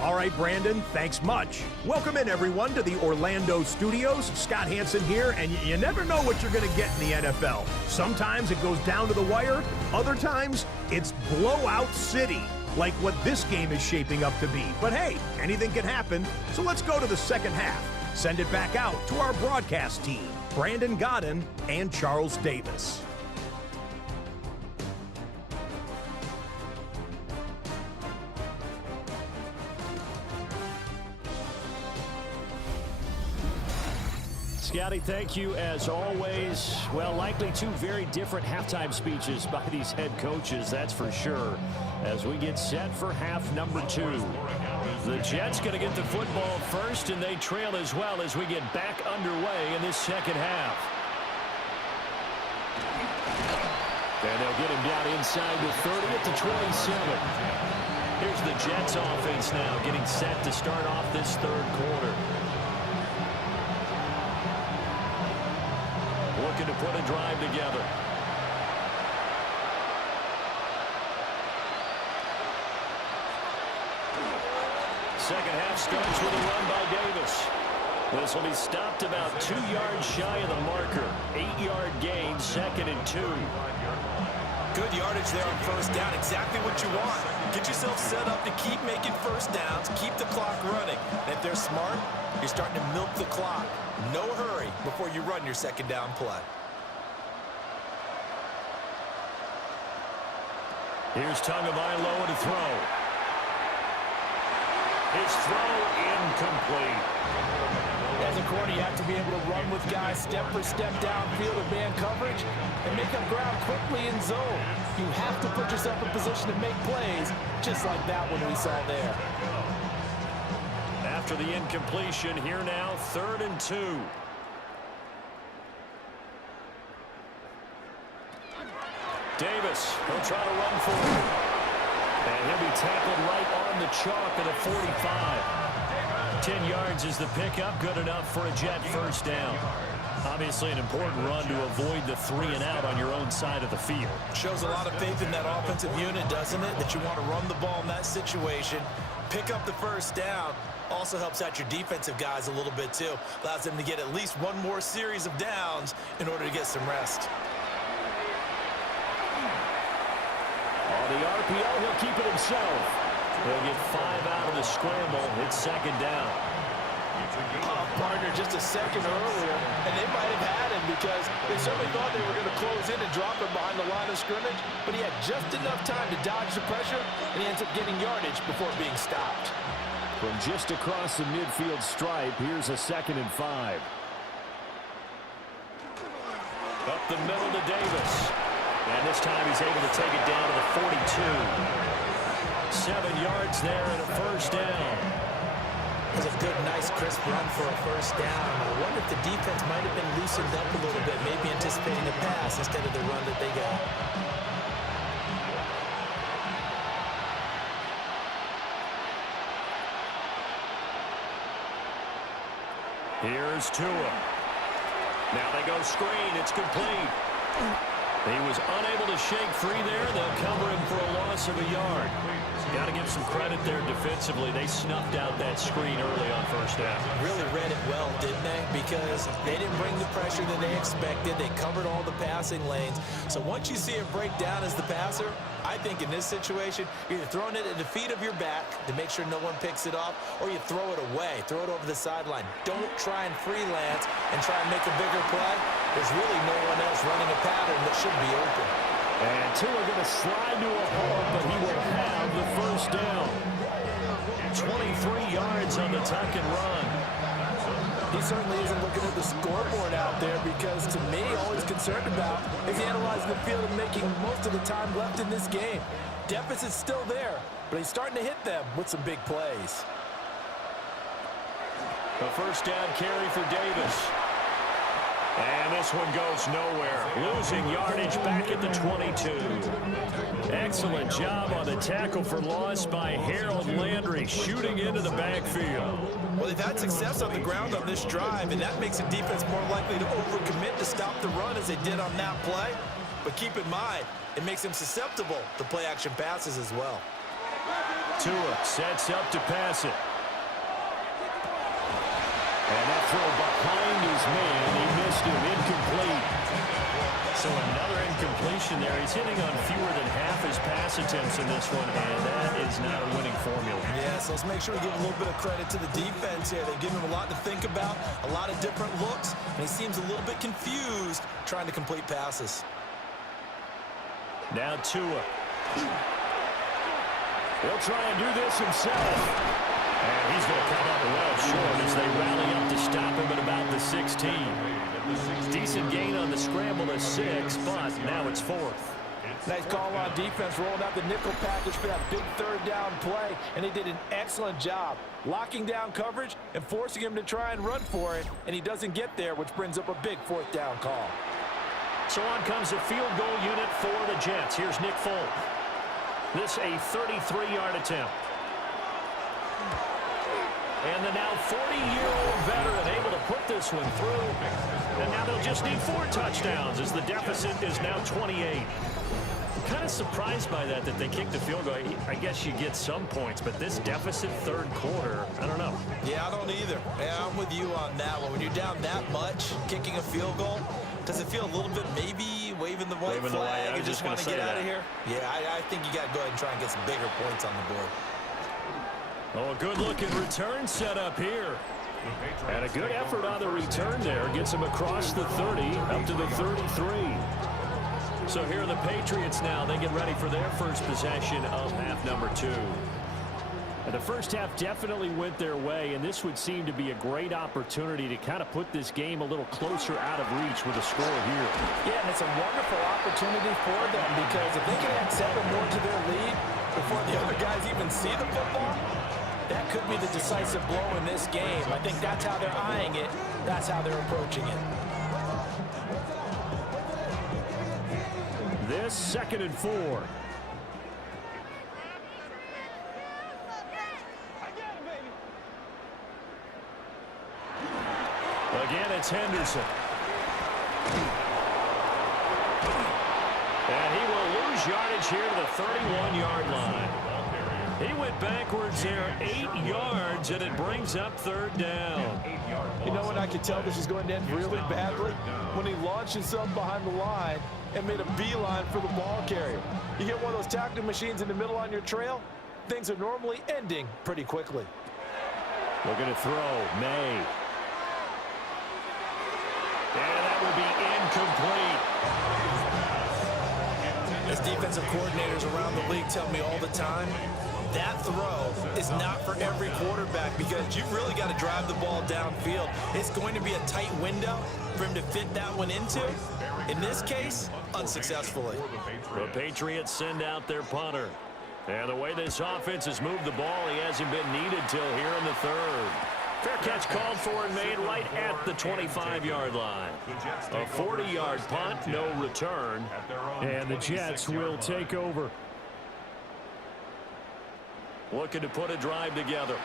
All right, Brandon, thanks much. Welcome in, everyone, to the Orlando studios. Scott Hansen here, and you never know what you're going to get in the NFL. Sometimes it goes down to the wire. Other times, it's blowout city, like what this game is shaping up to be. But hey, anything can happen, so let's go to the second half. Send it back out to our broadcast team, Brandon Godden and Charles Davis. Scotty, thank you as always. Well, likely 2 very different halftime speeches by these head coaches, that's for sure, as we get set for half number 2. The Jets going to get the football first, and they trail as well as we get back underway in this second half. And they'll get him down inside the 30 at the 27. Here's the Jets offense now getting set to start off this 3rd quarter. Looking to put a drive together. Second half starts with a run by Davis. This will be stopped about 2 yards shy of the marker. 8-yard gain, 2nd and 2. Good yardage there on first down. Exactly what you want. Get yourself set up to keep making first downs, keep the clock running. And if they're smart, you're starting to milk the clock. No hurry before you run your second down play. Here's Tagovailoa to throw. His throw incomplete. As a corner, you have to be able to run with guys step for step downfield in man coverage and make up ground quickly in zone. You have to put yourself in position to make plays, just like that one we saw there. After the incompletion, here now, 3rd and 2. Davis, he'll try to run for it. And he'll be tackled right on the chalk at the 45. 10 yards is the pickup, good enough for a Jet first down. Obviously an important run to avoid the 3 and out on your own side of the field. Shows a lot of faith in that offensive unit, doesn't it? That you want to run the ball in that situation. Pick up the first down. Also helps out your defensive guys a little bit too. Allows them to get at least one more series of downs in order to get some rest. On the RPO, he'll keep it himself. He'll get 5 out of the scramble. It's 2nd down. Partner just a second earlier, and they might have had him because they certainly thought they were going to close in and drop him behind the line of scrimmage, but he had just enough time to dodge the pressure, and he ends up getting yardage before being stopped. From just across the midfield stripe, here's a 2nd and 5. Up the middle to Davis. And this time he's able to take it down to the 42. 7 yards there and a first down. It was a good, nice, crisp run for a first down. I wonder if the defense might have been loosened up a little bit, maybe anticipating a pass instead of the run that they got. Here's Tua. Now they go screen. It's complete. He was unable to shake free there. They'll cover him for a loss of a yard. Got to give some credit there defensively. They snuffed out that screen early on first down. Really read it well, didn't they? Because they didn't bring the pressure that they expected. They covered all the passing lanes. So once you see it break down as the passer, I think in this situation, you're either throwing it at the feet of your back to make sure no one picks it off, or you throw it away, throw it over the sideline. Don't try and freelance and try and make a bigger play. There's really no one else running a pattern that should be open. And Tua going to slide to a halt, but he will have the first down. 23 yards on the tuck and run. He certainly isn't looking at the scoreboard out there because, to me, all he's concerned about is analyzing the field and making most of the time left in this game. Deficit's still there, but he's starting to hit them with some big plays. A first down carry for Davis. And this one goes nowhere. Losing yardage back at the 22. Excellent job on the tackle for loss by Harold Landry, shooting into the backfield. Well, they've had success on the ground on this drive, and that makes a defense more likely to overcommit to stop the run as they did on that play. But keep in mind, it makes them susceptible to play-action passes as well. Tua sets up to pass it. And that throw behind his man, he missed him, incomplete. So another incompletion there. He's hitting on fewer than half his pass attempts in this one, and that is not a winning formula. Yeah, so let's make sure we give a little bit of credit to the defense here. They give him a lot to think about, a lot of different looks, and he seems a little bit confused trying to complete passes. Now Tua. He'll try and do this himself. And he's going to come up well short as they rally up to stop him at about the 16. Decent gain on the scramble to 6, but now it's 4th. Nice call on defense, rolling out the nickel package for that big third down play, and he did an excellent job locking down coverage and forcing him to try and run for it, and he doesn't get there, which brings up a big 4th down call. So on comes a field goal unit for the Jets. Here's Nick Folk. This a 33-yard attempt. And the now 40-year-old veteran able to put this one through. And now they'll just need 4 touchdowns as the deficit is now 28. Kind of surprised by that they kicked the field goal. I guess you get some points, but this deficit third quarter, I don't know. Yeah, I don't either. Yeah, I'm with you on that one. When you're down that much, kicking a field goal, does it feel a little bit maybe waving the white flag and just want to get out of here? Yeah, I think you got to go ahead and try and get some bigger points on the board. Oh, a good-looking return set up here. And a good effort on the return there. Gets him across the 30, up to the 33. So here are the Patriots now. They get ready for their first possession of half number 2. And the first half definitely went their way, and this would seem to be a great opportunity to kind of put this game a little closer out of reach with a score here. Yeah, and it's a wonderful opportunity for them because if they can add 7 more to their lead before the other guys even see the football, that could be the decisive blow in this game. I think that's how they're eyeing it. That's how they're approaching it. This 2nd and 4. Again, it's Henderson. And he will lose yardage here to the 31-yard line. He went backwards there 8 yards, and it brings up 3rd down. You know when I could tell this is going to end really badly? When he launched himself behind the line and made a beeline for the ball carrier. You get one of those tackling machines in the middle on your trail, things are normally ending pretty quickly. Looking to throw. May. And that will be incomplete. As defensive coordinators around the league tell me all the time, that throw is not for every quarterback because you've really got to drive the ball downfield. It's going to be a tight window for him to fit that one into. In this case, unsuccessfully. The Patriots send out their punter. And the way this offense has moved the ball, he hasn't been needed till here in the third. Fair catch called for and made right at the 25-yard line. A 40-yard punt, no return. And the Jets will take over. Looking to put a drive together.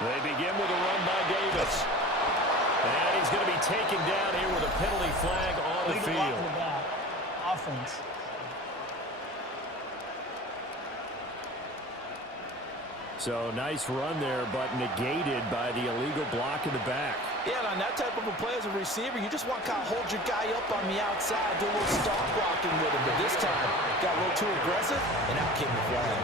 They begin with a run by Davis. And he's going to be taken down here with a penalty flag on the field. Offense. So nice run there, but negated by the illegal block in the back. Yeah, on that type of a play as a receiver, you just want to kind of hold your guy up on the outside, do a little stalk blocking with him. But this time, got a little too aggressive, and out came the flag.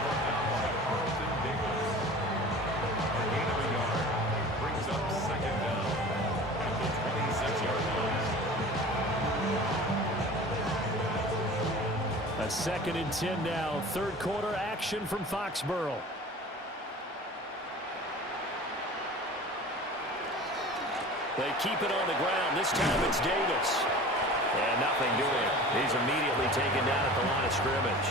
Brings up second down at the 26-yard line. A 2nd and 10 now. Third quarter action from Foxborough. They keep it on the ground. This time it's Davis. And nothing doing. He's immediately taken down at the line of scrimmage.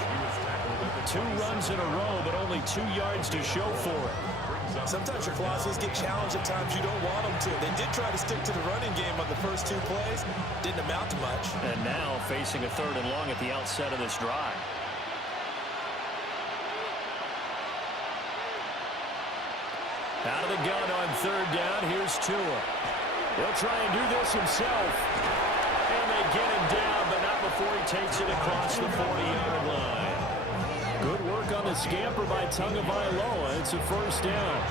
2 runs in a row, but only 2 yards to show for it. Sometimes your philosophies get challenged at times you don't want them to. They did try to stick to the running game on the first 2 plays. Didn't amount to much. And now facing a 3rd and long at the outset of this drive. Out of the gun on 3rd down. Here's Tua. He'll try and do this himself. And they get him down, but not before he takes it across the 40-yard line. Good work on the scamper by Tagovailoa. It's a 1st down.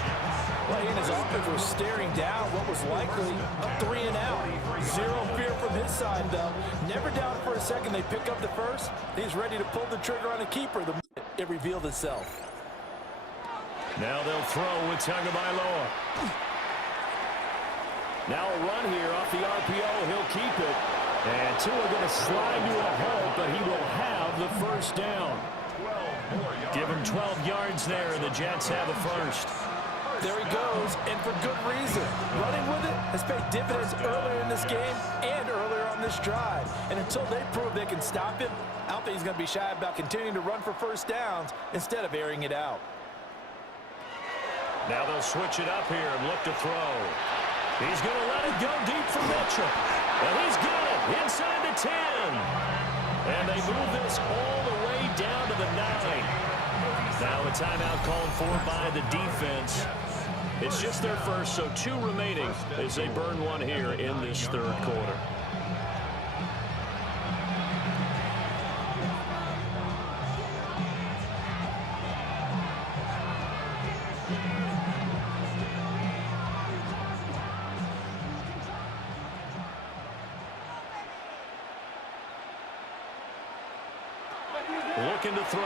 Well, he and his offense were staring down what was likely a 3 and out. Zero fear from his side, though. Never doubted for a second they pick up the first. He's ready to pull the trigger on a keeper the minute it revealed itself. Now they'll throw with Tagovailoa. Now a run here off the RPO. He'll keep it. And Tua going to slide to a halt, but he will have the 1st down. Give him 12 yards there, and the Jets have a 1st. There he goes, and for good reason. Running with it has paid dividends earlier in this game and earlier on this drive. And until they prove they can stop him, I don't think he's going to be shy about continuing to run for 1st downs instead of airing it out. Now they'll switch it up here and look to throw. He's going to let it go deep for Mitchell. And he's got it inside the 10. And they move this all the way down to the 9. Now a timeout called for by the defense. It's just their 1st, so 2 remaining as they burn 1 here in this 3rd quarter. Looking to throw.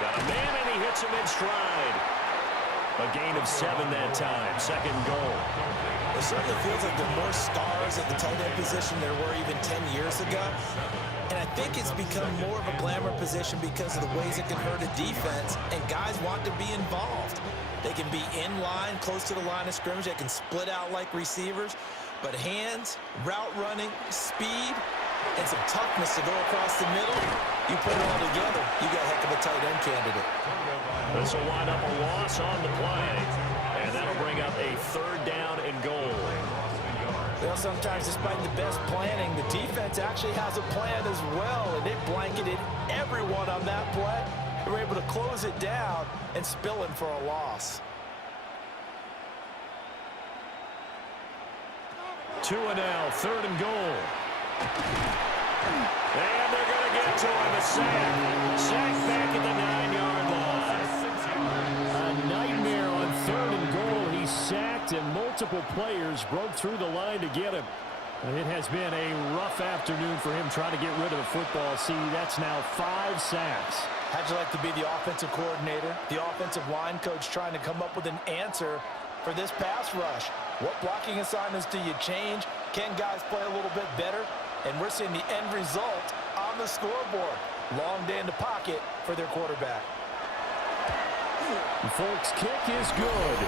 Got a man, and he hits him in stride. A gain of 7 that time. 2nd goal. It certainly feels like there are more stars at the tight end position there were even 10 years ago. And I think it's become more of a glamour position because of the ways it can hurt a defense, and guys want to be involved. They can be in line, close to the line of scrimmage. They can split out like receivers. But hands, route running, speed, and some toughness to go across the middle, you put it all together, you got a heck of a tight end candidate. This will wind up a loss on the play, and that'll bring up a 3rd down and goal. Well, sometimes despite the best planning, the defense actually has a plan as well, and it blanketed everyone on that play. They were able to close it down and spill him for a loss. 2 now, 3rd and goal. And they're going to get to him. A sack. Sack back at the 9-yard line. A nightmare on 3rd and goal. He sacked, and multiple players broke through the line to get him. It has been a rough afternoon for him trying to get rid of the football. See, that's now 5 sacks. How'd you like to be the offensive coordinator, the offensive line coach trying to come up with an answer for this pass rush? What blocking assignments do you change? Can guys play a little bit better? And we're seeing the end result on the scoreboard. Long day in the pocket for their quarterback. Folks, kick is good.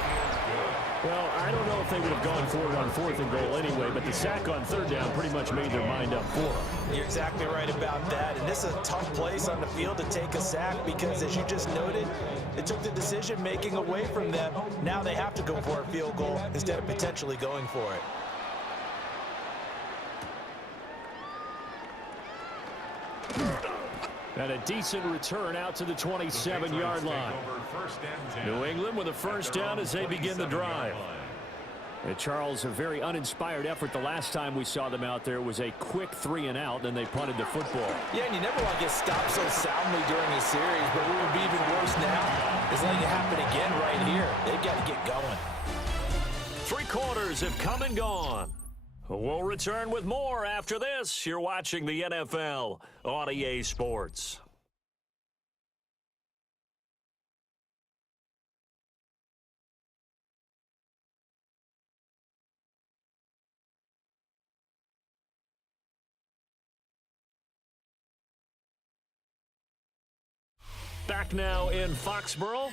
Well, I don't know if they would have gone for it on 4th and goal anyway, but the sack on 3rd down pretty much made their mind up for them. You're exactly right about that. And this is a tough place on the field to take a sack because, as you just noted, it took the decision-making away from them. Now they have to go for a field goal instead of potentially going for it. And a decent return out to the 27-yard line. New England with a first down as they begin the drive. And Charles, a very uninspired effort the last time we saw them out there was a quick 3-and-out, then they punted the football. Yeah, and you never want to get stopped so soundly during a series, but what would be even worse now is letting it happen again right here. They've got to get going. 3 quarters have come and gone. We'll return with more after this. You're watching the NFL on EA Sports. Back now in Foxborough.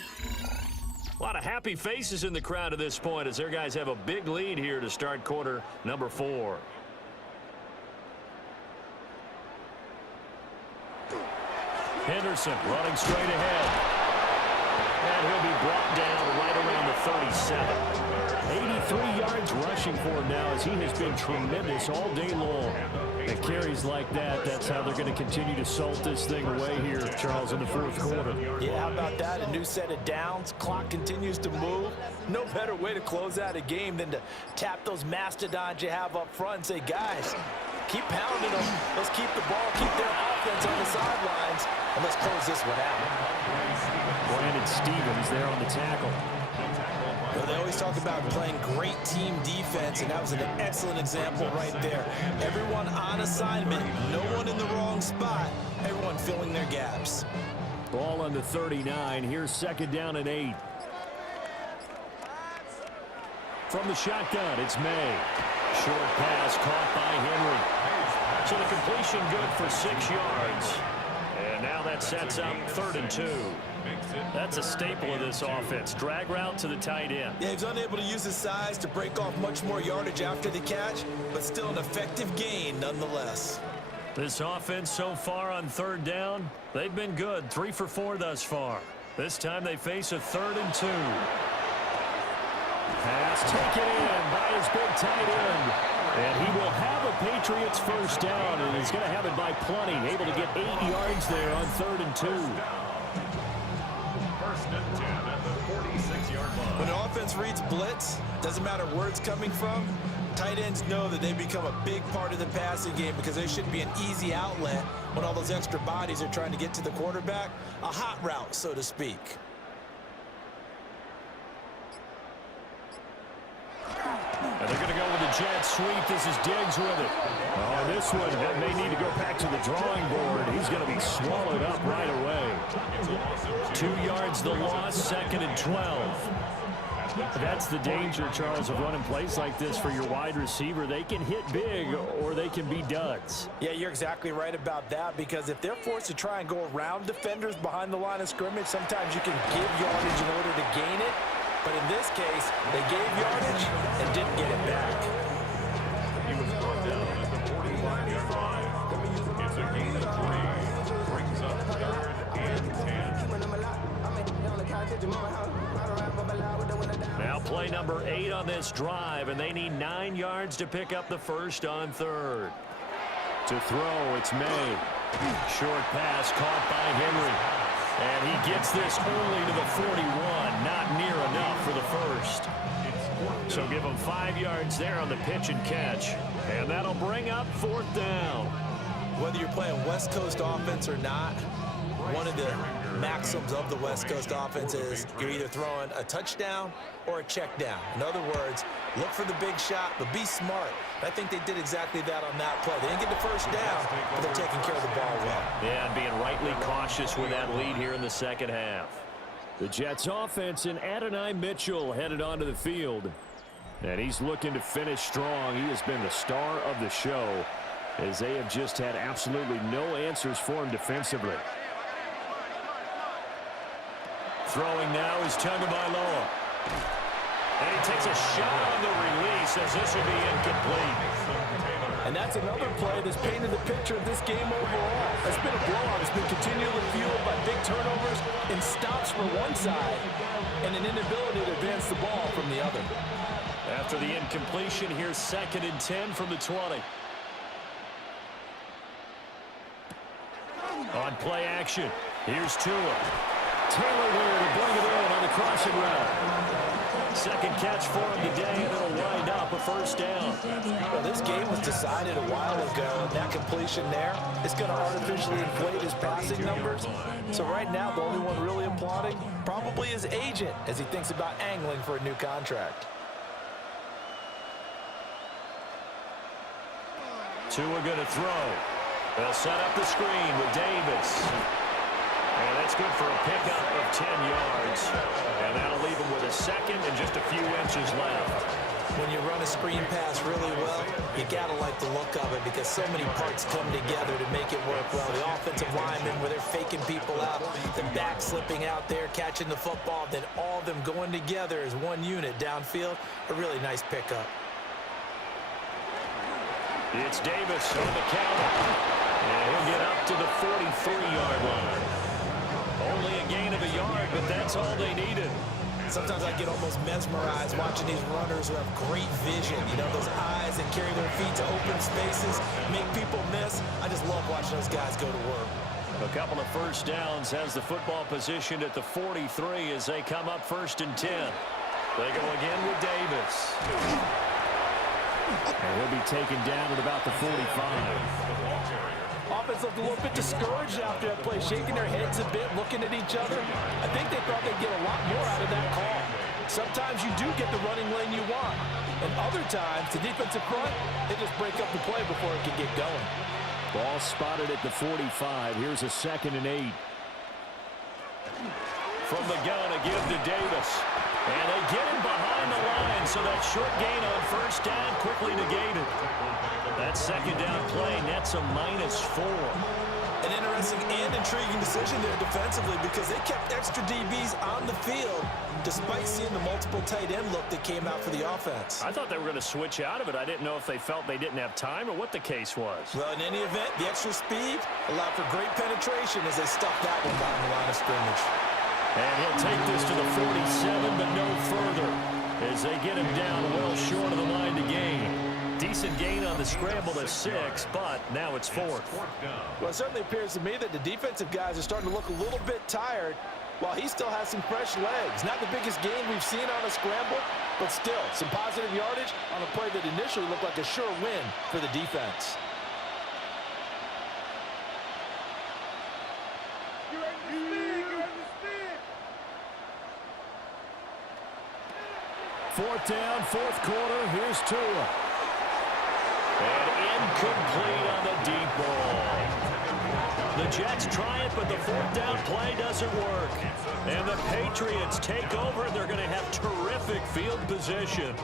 A lot of happy faces in the crowd at this point as their guys have a big lead here to start quarter number 4. Henderson running straight ahead. And he'll be brought down right around the 37. 83 yards rushing for him now as he has been tremendous all day long. And carries like that, that's how they're going to continue to salt this thing away here, Charles, in the 4th quarter. Yeah, how about that? A new set of downs. Clock continues to move. No better way to close out a game than to tap those mastodons you have up front and say, guys, keep pounding them. Let's keep the ball, keep their offense on the sidelines, and let's close this one out. Brandon Stevens there on the tackle. Well, they always talk about playing great team defense, and that was an excellent example right there. Everyone on assignment, no one in the wrong spot, everyone filling their gaps. Ball on the 39. Here's 2nd down and 8. From the shotgun, it's May. Short pass caught by Henry. So the completion good for 6 yards. And now that sets up 3rd and 2. That's a staple of this offense. Drag route to the tight end. Yeah, he's unable to use his size to break off much more yardage after the catch, but still an effective gain nonetheless. This offense so far on 3rd down, they've been good. 3 for 4 thus far. This time they face a 3rd and 2. Pass taken in by his big tight end. And he will have a Patriots first down, and he's going to have it by plenty. Able to get 8 yards there on 3rd and 2. When the offense reads blitz, doesn't matter where it's coming from, tight ends know that they become a big part of the passing game because they should be an easy outlet when all those extra bodies are trying to get to the quarterback. A hot route, so to speak. And they're going to go with a jet sweep. This is Diggs with it. Oh, this one may need to go back to the drawing board. He's going to be swallowed up right away. 2 yards the loss, 2nd and 12. That's the danger, Charles, of running plays like this for your wide receiver. They can hit big or they can be duds. Yeah, you're exactly right about that because if they're forced to try and go around defenders behind the line of scrimmage, sometimes you can give yardage in order to gain it. But in this case, they gave yardage and didn't get it back. He was brought down at the 45-yard line. It's a gain of 3. Brings up 3rd and 10. Now play number 8 on this drive, and they need 9 yards to pick up the first on 3rd. To throw, it's May. Short pass caught by Henry. And he gets this only to the 41, not near enough for the first. So give him 5 yards there on the pitch and catch. And that'll bring up 4th down. Whether you're playing West Coast offense or not, one of the maxims of the West Coast offense is you're either throwing a touchdown or a check down. In other words, look for the big shot, but be smart. I think they did exactly that on that play. They didn't get the first down, but they're taking care of the ball well. Yeah, and being rightly cautious with that lead here in the second half. The Jets offense and Adonai Mitchell headed onto the field. And he's looking to finish strong. He has been the star of the show, as they have just had absolutely no answers for him defensively. Throwing now is Tagovailoa. And he takes a shot on the release as this will be incomplete. And that's another play that's painted the picture of this game overall. It's been a blowout. It's been continually fueled by big turnovers and stops for one side and an inability to advance the ball from the other. After the incompletion, here's 2nd and 10 from the 20. On play action, here's Tua. Taylor there to bring it in on the crossing route. Second catch for him today, and it'll wind up a first down. Well, this game was decided a while ago, and that completion there is going to artificially inflate his passing numbers. So right now, the only one really applauding probably his agent as he thinks about angling for a new contract. Tua going to throw. They'll set up the screen with Davis. And that's good for a pickup of 10 yards. And that'll leave him with a second and just a few inches left. When you run a screen pass really well, you got to like the look of it because so many parts come together to make it work well. The offensive linemen where they're faking people out, the back slipping out there, catching the football, then all of them going together as one unit downfield. A really nice pickup. It's Davis on the counter. And he'll get up to the 43-yard line. Only a gain of a yard, but that's all they needed. Sometimes I get almost mesmerized watching these runners who have great vision. You know, those eyes that carry their feet to open spaces, make people miss. I just love watching those guys go to work. A couple of first downs has the football positioned at the 43 as they come up 1st and 10. They go again with Davis. And he'll be taken down at about the 45. Offense looked a little bit discouraged after that play, shaking their heads a bit, looking at each other. I think they thought they'd get a lot more out of that call. Sometimes you do get the running lane you want. And other times, the defensive front, they just break up the play before it can get going. Ball spotted at the 45. Here's a 2nd and 8. From the gun, a give to Davis. And they get him behind the line, so that short gain on first down quickly negated. That second down play nets a -4. An interesting and intriguing decision there defensively because they kept extra DBs on the field despite seeing the multiple tight end look that came out for the offense. I thought they were going to switch out of it. I didn't know if they felt they didn't have time or what the case was. Well, in any event, the extra speed allowed for great penetration as they stuffed that one down the line of scrimmage. And he'll take this to the 47, but no further as they get him down well short of the line to gain. Decent gain on the scramble to 6, but now it's 4th. Well, it certainly appears to me that the defensive guys are starting to look a little bit tired while he still has some fresh legs. Not the biggest gain we've seen on a scramble, but still some positive yardage on a play that initially looked like a sure win for the defense. Fourth down, 4th quarter. Here's Tua. And incomplete on the deep ball. The Jets try it, but the 4th down play doesn't work. And the Patriots take over. They're going to have terrific field position.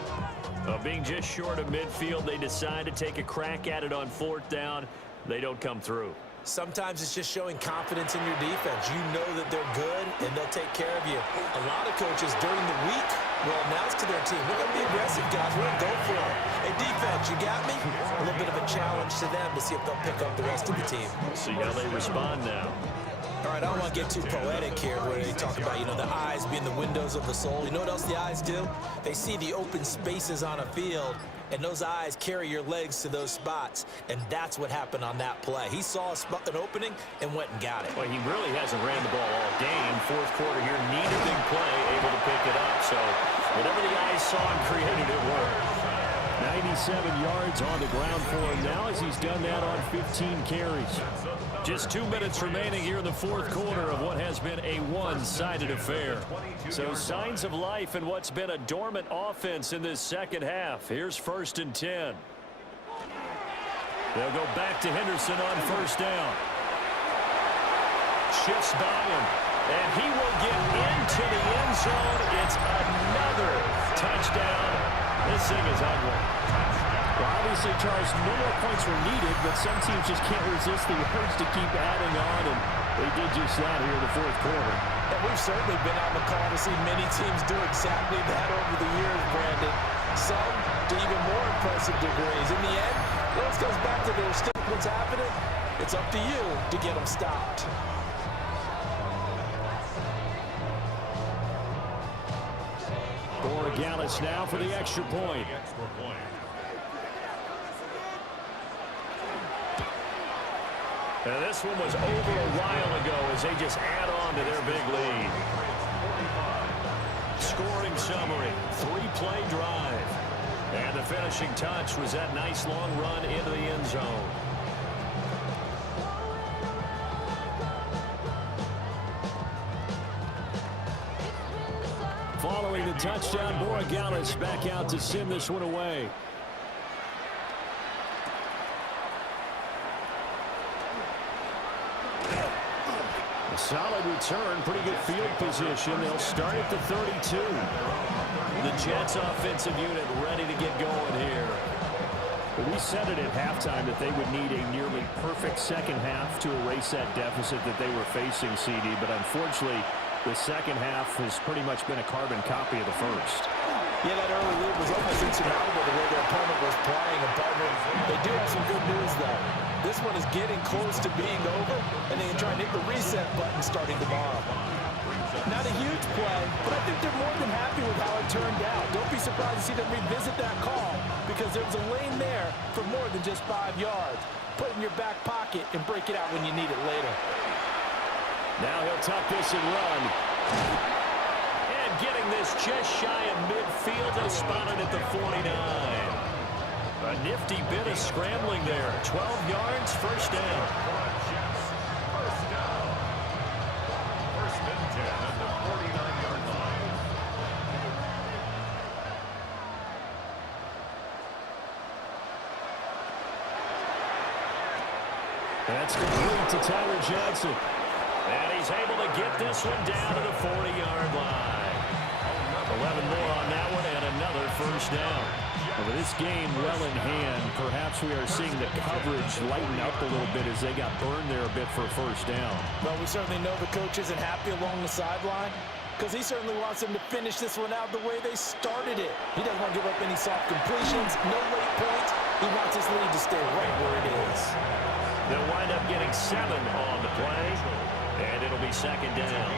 Being just short of midfield, they decide to take a crack at it on 4th down. They don't come through. Sometimes it's just showing confidence in your defense. You know that they're good, and they'll take care of you. A lot of coaches during the week will announce to their team, we're going to be aggressive, guys. We're going to go for it. Hey, defense, you got me? A little bit of a challenge to them to see if they'll pick up the rest of the team. See how they respond now. All right, I don't want to get too poetic here where they talk about, the eyes being the windows of the soul. You know what else the eyes do? They see the open spaces on a field, and those eyes carry your legs to those spots, and that's what happened on that play. He saw an opening and went and got it. Well, he really hasn't ran the ball all game. 4th quarter here, need a big play, able to pick it up. So whatever the eyes saw and created, it worked. 97 yards on the ground for him now as he's done that on 15 carries. Just 2 minutes remaining here in the fourth quarter of what has been a one-sided affair. So signs of life in what's been a dormant offense in this second half. Here's 1st and 10. They'll go back to Henderson on 1st down. Shifts by him, and he will get into the end zone. It's another touchdown. This thing is ugly. Well, obviously, Charles, no more points were needed, but some teams just can't resist the urge to keep adding on, and they did just that here in the fourth quarter. And we've certainly been on the call to see many teams do exactly that over the years, Brandon. Some to even more impressive degrees. In the end, it always goes back to their stick. What's happening? It's up to you to get them stopped. Borregales now for the extra point. And this one was over a while ago as they just add on to their big lead. Scoring summary, 3-play drive. And the finishing touch was that nice long run into the end zone. Following the touchdown, Borregales back out to send this one away. A solid return, pretty good field position. They'll start at the 32. The Jets offensive unit ready to get going here. We said it at halftime that they would need a nearly perfect second half to erase that deficit that they were facing, CD, but unfortunately, the second half has pretty much been a carbon copy of the first. Yeah, that early lead was almost insurmountable the way their opponent was playing. And partner, they do have some good news, though. This one is getting close to being over, and they can try and hit the reset button starting tomorrow. Not a huge play, but I think they're more than happy with how it turned out. Don't be surprised to see them revisit that call because there was a lane there for more than just 5 yards. Put it in your back pocket and break it out when you need it later. Now he'll tuck this and run. And getting this just shy of midfield, they spotted at the 49. A nifty bit of scrambling there. 12 yards, 1st down. That's complete to Tyler Johnson. And he's able to get this one down to the 40-yard line. 11 more on that one and another 1st down. And with this game well in hand, perhaps we are seeing the coverage lighten up a little bit as they got burned there a bit for a 1st down. Well, we certainly know the coach isn't happy along the sideline because he certainly wants them to finish this one out the way they started it. He doesn't want to give up any soft completions, no late points. He wants his lead to stay right where it is. They'll wind up getting 7 on the play, and it'll be 2nd down.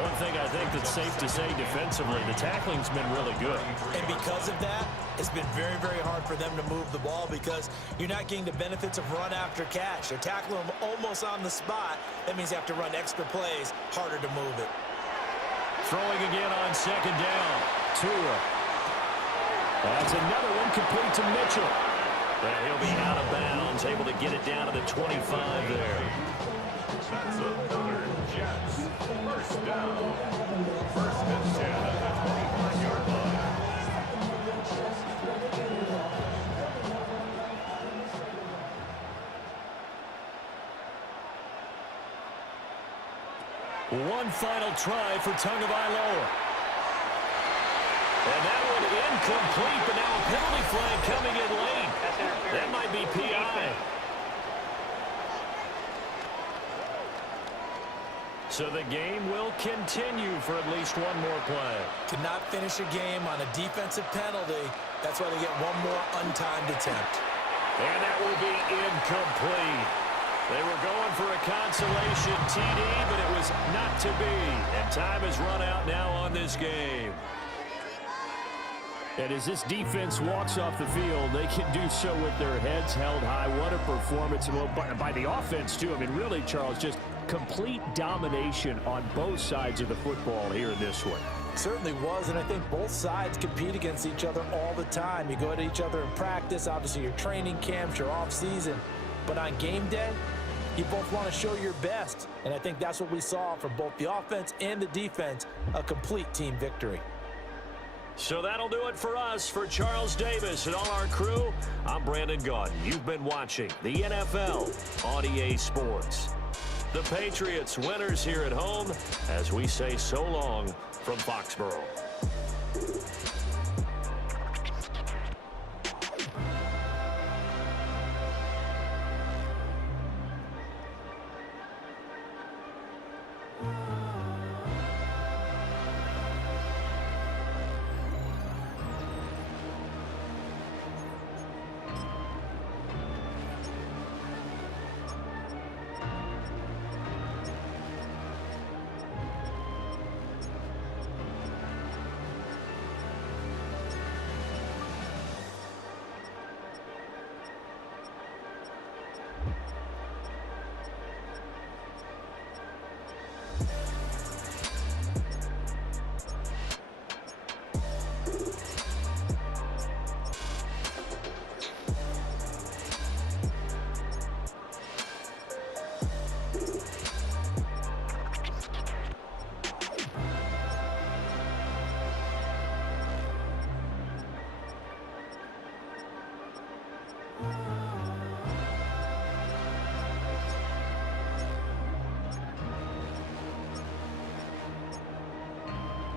One thing I think that's safe to say defensively, the tackling's been really good. And because of that, it's been very, very hard for them to move the ball because you're not getting the benefits of run after catch. They're tackling them almost on the spot. That means you have to run extra plays, harder to move it. Throwing again on 2nd down. Tua. That's another one complete to Mitchell. And he'll be out of bounds, able to get it down to the 25 there. That's another Jets 1st down. 1st and 10 at the 25-yard line. One final try for Tagovailoa. And that one incomplete, but now a penalty flag coming in late. That might be PI. So the game will continue for at least one more play. Cannot finish a game on a defensive penalty. That's why they get one more untimed attempt. And that will be incomplete. They were going for a consolation TD, but it was not to be. And time has run out now on this game. And as this defense walks off the field, they can do so with their heads held high. What a performance by the offense, too. I mean, really, Charles, just complete domination on both sides of the football here in this one. Certainly was, and I think both sides compete against each other all the time. You go at each other in practice, obviously your training camps, your off-season, but on game day, you both want to show your best, and I think that's what we saw from both the offense and the defense, a complete team victory. So that'll do it for us. For Charles Davis and all our crew, I'm Brandon Gaudin. You've been watching the NFL on EA Sports. The Patriots winners here at home as we say so long from Foxborough.